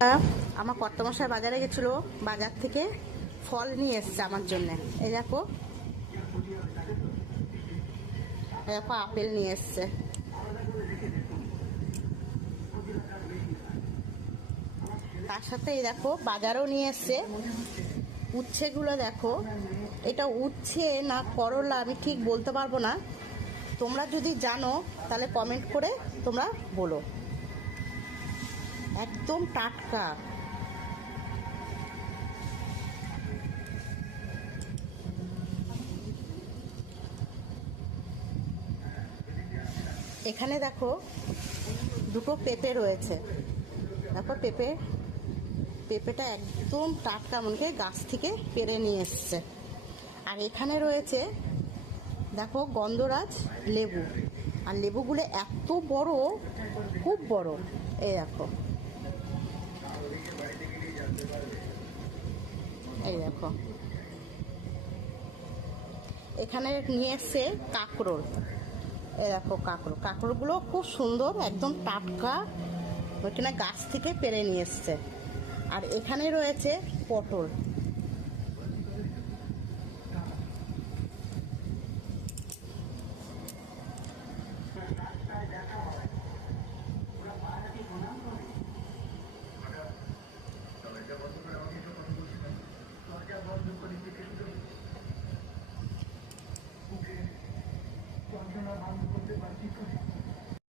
আমার কর্তামশাই বাজারে গেছিল, বাজার থেকে ফল নিয়ে এসছে আমার জন্য। এই দেখো আপেল নিয়ে এসছে। তার সাথে এই দেখো বাজারও নিয়ে এসছে উচ্ছেগুলো। দেখো এটা উচ্ছে না করলা আমি ঠিক বলতে পারবো না, তোমরা যদি জানো তাহলে কমেন্ট করে তোমরা বলো। একদম টাটকা। এখানে দেখো দুটো পেঁপে রয়েছে। দেখো পেঁপেটা একদম টাটকা, মনে গাছ থেকে পেরে নিয়ে এসছে। আর এখানে রয়েছে দেখো গন্ধরাজ লেবু, আর লেবুগুলো এত বড়, খুব বড়। এই দেখো, এই দেখো এখানে নিয়ে এসছে কাঁকরোল। এই দেখো কাঁকরোলগুলো খুব সুন্দর, একদম টাটকা, ওইখানে গাছ থেকে পেরে নিয়ে এসছে। আর এখানে রয়েছে পটল।